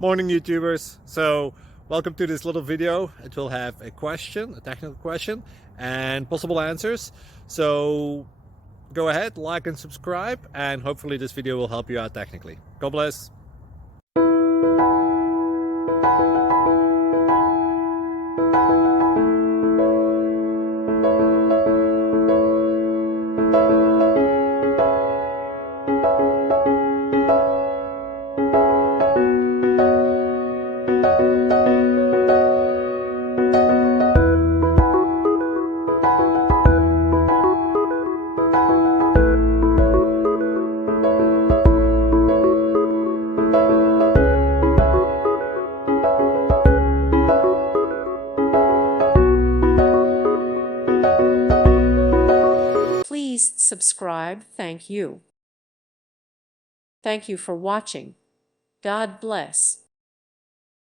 Morning YouTubers. So welcome to this little video. It will have a question, a technical question, and possible answers. So go ahead, like and subscribe, and hopefully this video will help you out technically. God bless. Please subscribe. Thank you. Thank you for watching. God bless.